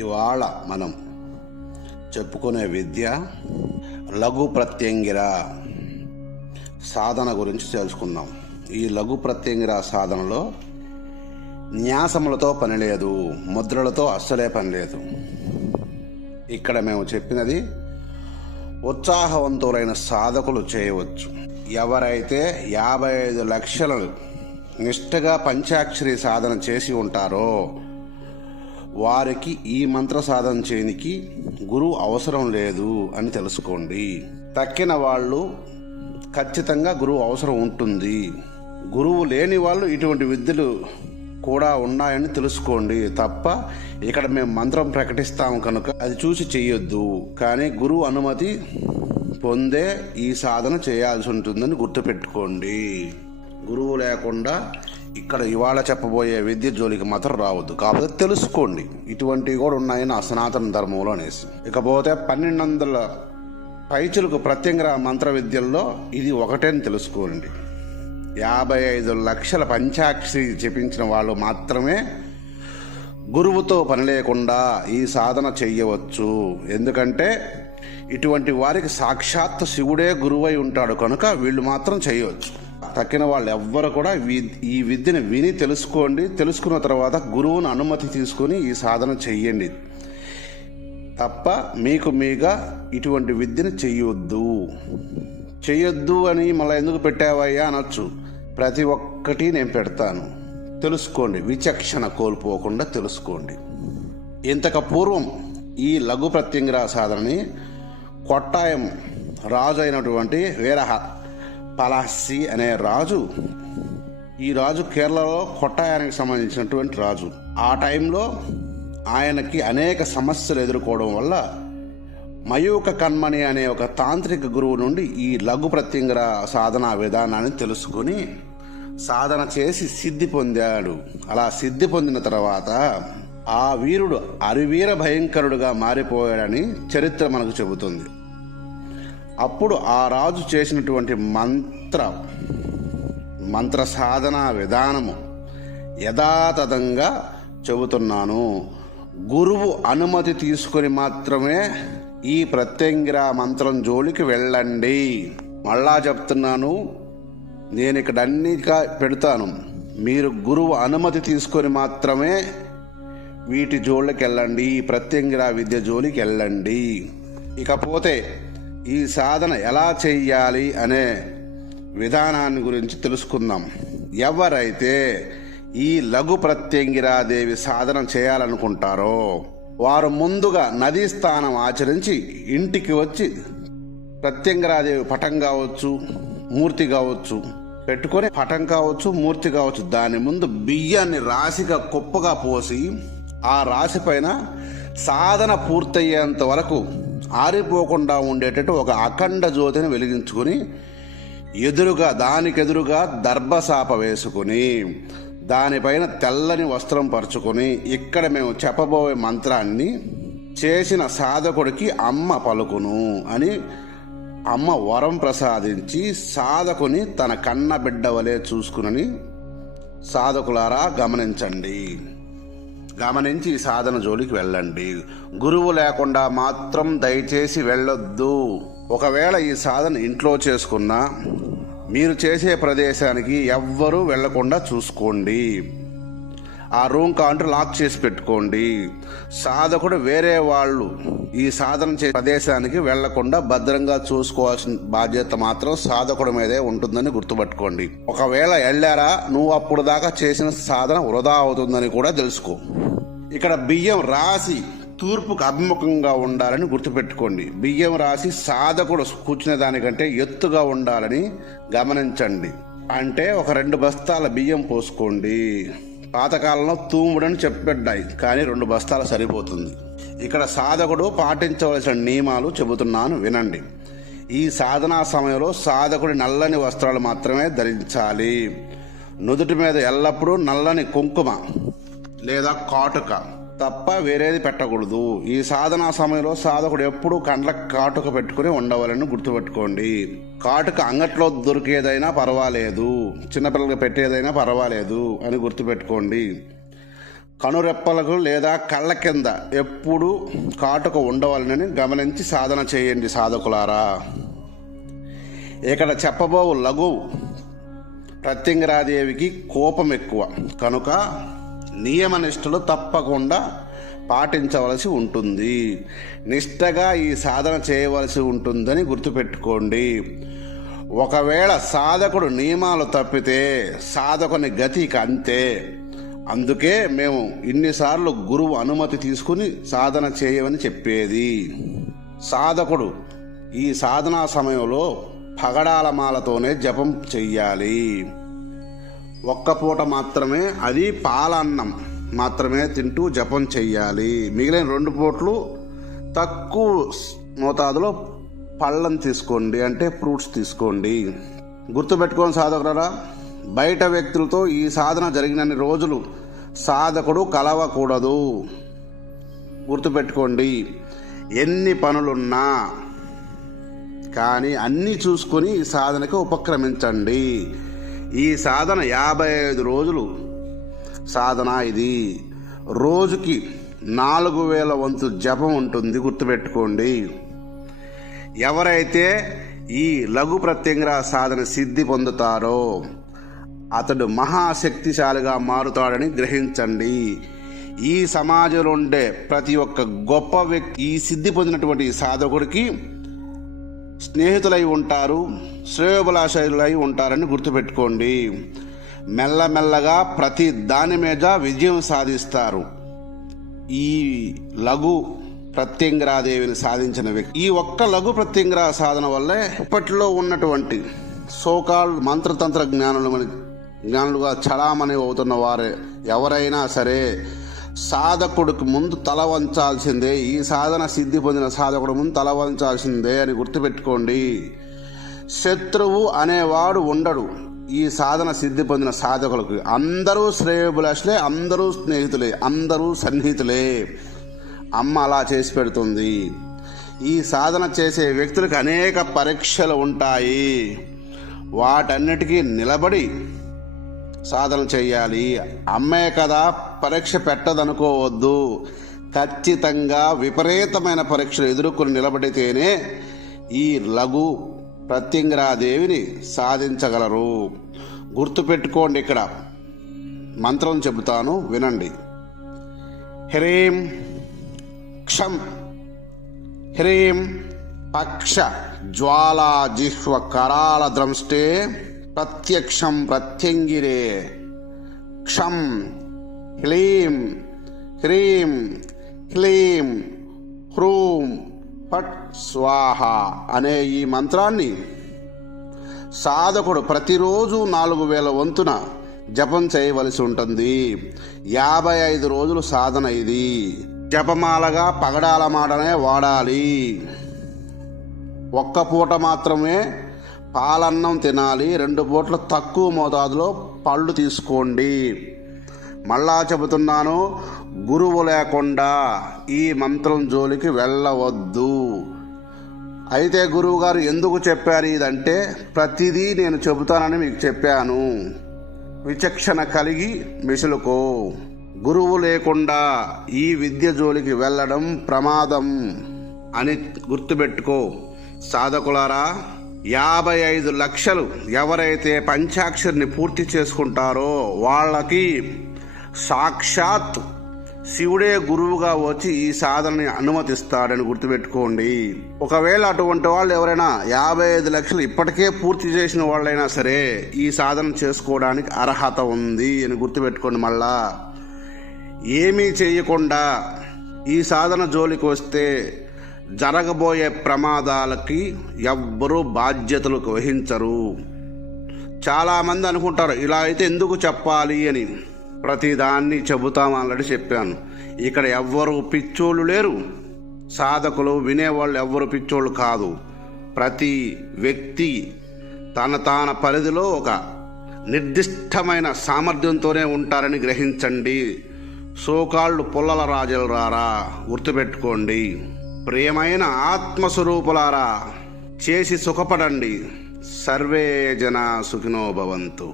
ఇవాళ మనం చెప్పుకునే విద్య లఘు ప్రత్యంగిర సాధన గురించి తెలుసుకుందాం. ఈ లఘు ప్రత్యంగిర సాధనలో న్యాసములతో పని లేదు, ముద్రలతో అస్సలే పని లేదు. ఇక్కడ మేము చెప్పినది ఉత్సాహవంతులైన సాధకులు చేయవచ్చు. ఎవరైతే 55 లక్షలు నిష్ఠగా పంచాక్షరి సాధన చేసి ఉంటారో వారికి ఈ మంత్ర సాధన చేయనికి గురువు అవసరం లేదు అని తెలుసుకోండి. తక్కిన వాళ్ళు ఖచ్చితంగా గురువు అవసరం ఉంటుంది. గురువు లేని వాళ్ళు ఇటువంటి విద్యలు కూడా ఉన్నాయని తెలుసుకోండి తప్ప ఇక్కడ మేము మంత్రం ప్రకటిస్తాము కనుక అది చూసి చెయ్యొద్దు. కానీ గురువు అనుమతి పొందే ఈ సాధన చేయాల్సి ఉంటుందని గుర్తుపెట్టుకోండి. గురువు లేకుండా ఇక్కడ ఇవాళ చెప్పబోయే విద్య జోలికి మాత్రం రావద్దు. కాకపోతే తెలుసుకోండి ఇటువంటివి కూడా ఉన్నాయని సనాతన ధర్మంలో అనేసి. ఇకపోతే 1200 పైచులకు ప్రత్యంగిర మంత్ర విద్యల్లో ఇది ఒకటేని తెలుసుకోండి. 55 లక్షల పంచాక్షరి జపించిన వాళ్ళు మాత్రమే గురువుతో పని లేకుండా ఈ సాధన చెయ్యవచ్చు. ఎందుకంటే ఇటువంటి వారికి సాక్షాత్ శివుడే గురువై ఉంటాడు కనుక వీళ్ళు మాత్రం చేయవచ్చు. తక్కిన వాళ్ళు ఎవ్వరు కూడా ఈ విద్యను విని తెలుసుకోండి. తెలుసుకున్న తర్వాత గురువుని అనుమతి తీసుకొని ఈ సాధన చెయ్యండి తప్ప మీగా ఇటువంటి విద్యను చెయ్యొద్దు అని మళ్ళీ ఎందుకు పెట్టావయ్యా అనొచ్చు. ప్రతి ఒక్కటి నేను పెడతాను, తెలుసుకోండి. విచక్షణ కోల్పోకుండా తెలుసుకోండి. ఇంతకు పూర్వం ఈ లఘు ప్రత్యంగిర సాధనని కొట్టాయం రాజు అయినటువంటి వీర పలాసి అనే రాజు, ఈ రాజు కేరళలో కొట్టాయానికి సంబంధించినటువంటి రాజు. ఆ టైంలో ఆయనకి అనేక సమస్యలు ఎదుర్కోవడం వల్ల మయూక కన్మణి అనే ఒక తాంత్రిక గురువు నుండి ఈ లఘు ప్రత్యంగిర సాధనా విధానాన్ని తెలుసుకుని సాధన చేసి సిద్ధి పొందాడు. అలా సిద్ధి పొందిన తర్వాత ఆ వీరుడు అరివీర భయంకరుడుగా మారిపోయాడని చరిత్ర మనకు చెబుతుంది. అప్పుడు ఆ రాజు చేసినటువంటి మంత్ర సాధనా విధానము యథాతథంగా చెబుతున్నాను. గురువు అనుమతి తీసుకొని మాత్రమే ఈ ప్రత్యంగిర మంత్రం జోలికి వెళ్ళండి. మళ్ళా చెప్తున్నాను, నేను ఇక్కడ అన్నిగా పెడతాను. మీరు గురువు అనుమతి తీసుకొని మాత్రమే వీటి జోలికి వెళ్ళండి, ఈ ప్రత్యంగిర విద్య జోలికి వెళ్ళండి. ఇకపోతే ఈ సాధన ఎలా చెయ్యాలి అనే విధానాన్ని గురించి తెలుసుకుందాం. ఎవరైతే ఈ లఘు ప్రత్యంగిరాదేవి సాధన చేయాలనుకుంటారో వారు ముందుగా నదీ స్నానం ఆచరించి ఇంటికి వచ్చి ప్రత్యంగిరాదేవి పటం కావచ్చు, మూర్తి కావచ్చు పెట్టుకొని, పటం కావచ్చు, మూర్తి కావచ్చు, దాని ముందు బియ్యాన్ని రాశిగా కుప్పగా పోసి ఆ రాశి పైన సాధన పూర్తయ్యేంత వరకు ఆరిపోకుండా ఉండేటట్టు ఒక అఖండ జ్యోతిని వెలిగించుకొని దానికెదురుగా దర్భసాప వేసుకుని దానిపైన తెల్లని వస్త్రం పరుచుకొని ఇక్కడ మేము చెప్పబోయే మంత్రాన్ని చేసిన సాధకుడికి అమ్మ పలుకును అని అమ్మ వరం ప్రసాదించి సాధకుని తన కన్న బిడ్డ వలె చూసుకుని సాధకులారా గమనించి ఈ సాధన జోలికి వెళ్ళండి. గురువు లేకుండా మాత్రం దయచేసి వెళ్ళొద్దు. ఒకవేళ ఈ సాధన ఇంట్లో చేసుకున్నా మీరు చేసే ప్రదేశానికి ఎవ్వరూ వెళ్లకుండా చూసుకోండి. ఆ రూమ్ కౌంటర్ లాక్ చేసి పెట్టుకోండి. సాధకుడు వేరే వాళ్ళు ఈ సాధన చేసే ప్రదేశానికి వెళ్లకుండా భద్రంగా చూసుకోవాల్సిన బాధ్యత మాత్రం సాధకుడి మీదే ఉంటుందని గుర్తుపట్టుకోండి. ఒకవేళ వెళ్ళారా, నువ్వు అప్పుడు దాకా చేసిన సాధన వృధా అవుతుందని కూడా తెలుసుకో. ఇక్కడ బియ్యం రాసి తూర్పుకు అభిముఖంగా ఉండాలని గుర్తుపెట్టుకోండి. బియ్యం రాసి సాధకుడు కూర్చునే దానికంటే ఎత్తుగా ఉండాలని గమనించండి. అంటే ఒక 2 బస్తాల బియ్యం పోసుకోండి. పాతకాలంలో తూముడని చెప్పబడ్డాయి, కానీ 2 బస్తాలు సరిపోతుంది. ఇక్కడ సాధకుడు పాటించవలసిన నియమాలు చెబుతున్నాను, వినండి. ఈ సాధనా సమయంలో సాధకుడి నల్లని వస్త్రాలు మాత్రమే ధరించాలి. నుదుటి మీద ఎల్లప్పుడూ నల్లని కుంకుమ లేదా కాటుక తప్ప వేరేది పెట్టకూడదు. ఈ సాధనా సమయంలో సాధకుడు ఎప్పుడూ కండ్లకు కాటుక పెట్టుకుని ఉండవాలని గుర్తుపెట్టుకోండి. కాటుక అంగట్లో దొరికేదైనా పర్వాలేదు, చిన్నపిల్లలకు పెట్టేదైనా పర్వాలేదు అని గుర్తుపెట్టుకోండి. కనురెప్పలకు లేదా కళ్ళ కింద ఎప్పుడు కాటుక ఉండవాలని గమనించి సాధన చేయండి సాధకులారా. ఇక్కడ చెప్పబోవు లఘు ప్రత్యంగిరాదేవికి కోపం ఎక్కువ కనుక నియమనిష్టలు తప్పకుండా పాటించవలసి ఉంటుంది. నిష్టగా ఈ సాధన చేయవలసి ఉంటుందని గుర్తుపెట్టుకోండి. ఒకవేళ సాధకుడు నియమాలు తప్పితే సాధకుని గతి ఇక అంతే. అందుకే మేము ఇన్నిసార్లు గురువు అనుమతి తీసుకుని సాధన చేయమని చెప్పేది. సాధకుడు ఈ సాధనా సమయంలో పగడాల మాలతోనే జపం చెయ్యాలి. ఒక్క పూట మాత్రమే, అది పాలన్నం మాత్రమే తింటూ జపం చెయ్యాలి. మిగిలిన 2 పూటలు తక్కువ మోతాదులో పళ్ళను తీసుకోండి, అంటే ఫ్రూట్స్ తీసుకోండి. గుర్తుపెట్టుకోండి సాధకులారా, బయట వ్యక్తులతో ఈ సాధన జరిగినన్ని రోజులు సాధకుడు కలవకూడదు. గుర్తుపెట్టుకోండి, ఎన్ని పనులున్నా కానీ అన్నీ చూసుకొని ఈ సాధనకి ఉపక్రమించండి. ఈ సాధన 55 రోజులు సాధన. ఇది రోజుకి 4000 వంతు జపం ఉంటుంది. గుర్తుపెట్టుకోండి. ఎవరైతే ఈ లఘు ప్రత్యంగిర సాధన సిద్ధి పొందుతారో అతడు మహాశక్తిశాలిగా మారుతాడని గ్రహించండి. ఈ సమాజంలో ఉండే ప్రతి ఒక్క గొప్ప వ్యక్తి ఈ సిద్ధి పొందినటువంటి సాధకుడికి స్నేహితులై ఉంటారు, శ్రేయోభిలాషులై ఉంటారని గుర్తుపెట్టుకోండి. మెల్లమెల్లగా ప్రతి దాని మీద విజయం సాధిస్తారు. ఈ లఘు ప్రత్యంగిరాదేవిని సాధించిన వ్యక్తి ఈ ఒక్క లఘు ప్రత్యంగిర సాధన వల్లే ఇప్పట్లో ఉన్నటువంటి సోకాల్ మంత్రతంత్ర జ్ఞానులుగా చలామణి అవుతున్న వారే ఎవరైనా సరే సాధకుడికి ముందు తల వంచాల్సిందే. ఈ సాధన సిద్ధి పొందిన సాధకుడు ముందు తల వంచాల్సిందే అని గుర్తుపెట్టుకోండి. శత్రువు అనేవాడు ఉండడు. ఈ సాధన సిద్ధి పొందిన సాధకులకు అందరూ శ్రేయోభిలాషులే, అందరూ స్నేహితులే, అందరూ సన్నిహితులే. అమ్మ అలా చేసి పెడుతుంది. ఈ సాధన చేసే వ్యక్తులకు అనేక పరీక్షలు ఉంటాయి. వాటన్నిటికీ నిలబడి సాధన చేయాలి. అమ్మే కదా పరీక్ష పెట్టదనుకోవద్దు. ఖచ్చితంగా విపరీతమైన పరీక్షలు ఎదుర్కొని నిలబడితేనే ఈ లఘు ప్రత్యంగిరాదేవిని సాధించగలరు. గుర్తుపెట్టుకోండి, ఇక్కడ మంత్రం చెబుతాను వినండి. హ్రీం క్షం హ్రీం పక్ష జ్వాలా జిహ్వ కరాళ ద్రంష్టే ప్రత్యక్షం ప్రత్యంగిరే క్షం హ్లీం హ్రీం హ్లీం హ్రూం పట్ స్వాహ అనే ఈ మంత్రాన్ని సాధకుడు ప్రతిరోజు 4000 వంతున జపం చేయవలసి ఉంటుంది. 55 రోజులు సాధన ఇది. జపమాలగా పగడాల మాటనే వాడాలి. ఒక్క పూట మాత్రమే పాలన్నం తినాలి. 2 పూటలు తక్కువ మోతాదులో పళ్ళు తీసుకోండి. మళ్ళా చెబుతున్నాను, గురువు లేకుండా ఈ మంత్రం జోలికి వెళ్ళవద్దు. అయితే గురువు గారు ఎందుకు చెప్పారు ఇదంటే, ప్రతిదీ నేను చెబుతానని మీకు చెప్పాను. విచక్షణ కలిగి మెసులుకో. గురువు లేకుండా ఈ విద్య జోలికి వెళ్ళడం ప్రమాదం అని గుర్తుపెట్టుకో. సాధకులారా, 55 లక్షలు ఎవరైతే పంచాక్షరిని పూర్తి చేసుకుంటారో వాళ్ళకి సాక్షాత్ శివుడే గురువుగా వచ్చి ఈ సాధనని అనుమతిస్తాడని గుర్తుపెట్టుకోండి. ఒకవేళ అటువంటి వాళ్ళు ఎవరైనా 55 లక్షలు ఇప్పటికే పూర్తి చేసిన వాళ్ళైనా సరే ఈ సాధన చేసుకోవడానికి అర్హత ఉంది అని గుర్తుపెట్టుకోండి. మళ్ళా ఏమీ చేయకుండా ఈ సాధన జోలికి వస్తే జరగబోయే ప్రమాదాలకి ఎవ్వరూ బాధ్యతలు వహించరు. చాలామంది అనుకుంటారు ఇలా అయితే ఎందుకు చెప్పాలి అని. ప్రతిదాన్ని చెబుతాం, ఆల్రెడీ చెప్పాను. ఇక్కడ ఎవ్వరు పిచ్చోళ్ళు లేరు. సాధకులు వినేవాళ్ళు ఎవ్వరు పిచ్చోళ్ళు కాదు. ప్రతి వ్యక్తి తన పరిధిలో ఒక నిర్దిష్టమైన సామర్థ్యంతోనే ఉంటారని గ్రహించండి. సోకాళ్ళు పుల్లల రాజులు రారా, గుర్తుపెట్టుకోండి. ప్రియమైన ఆత్మస్వరూపులారా, చేసి సుఖపడండి. సర్వే జనా సుఖినో భవంతు.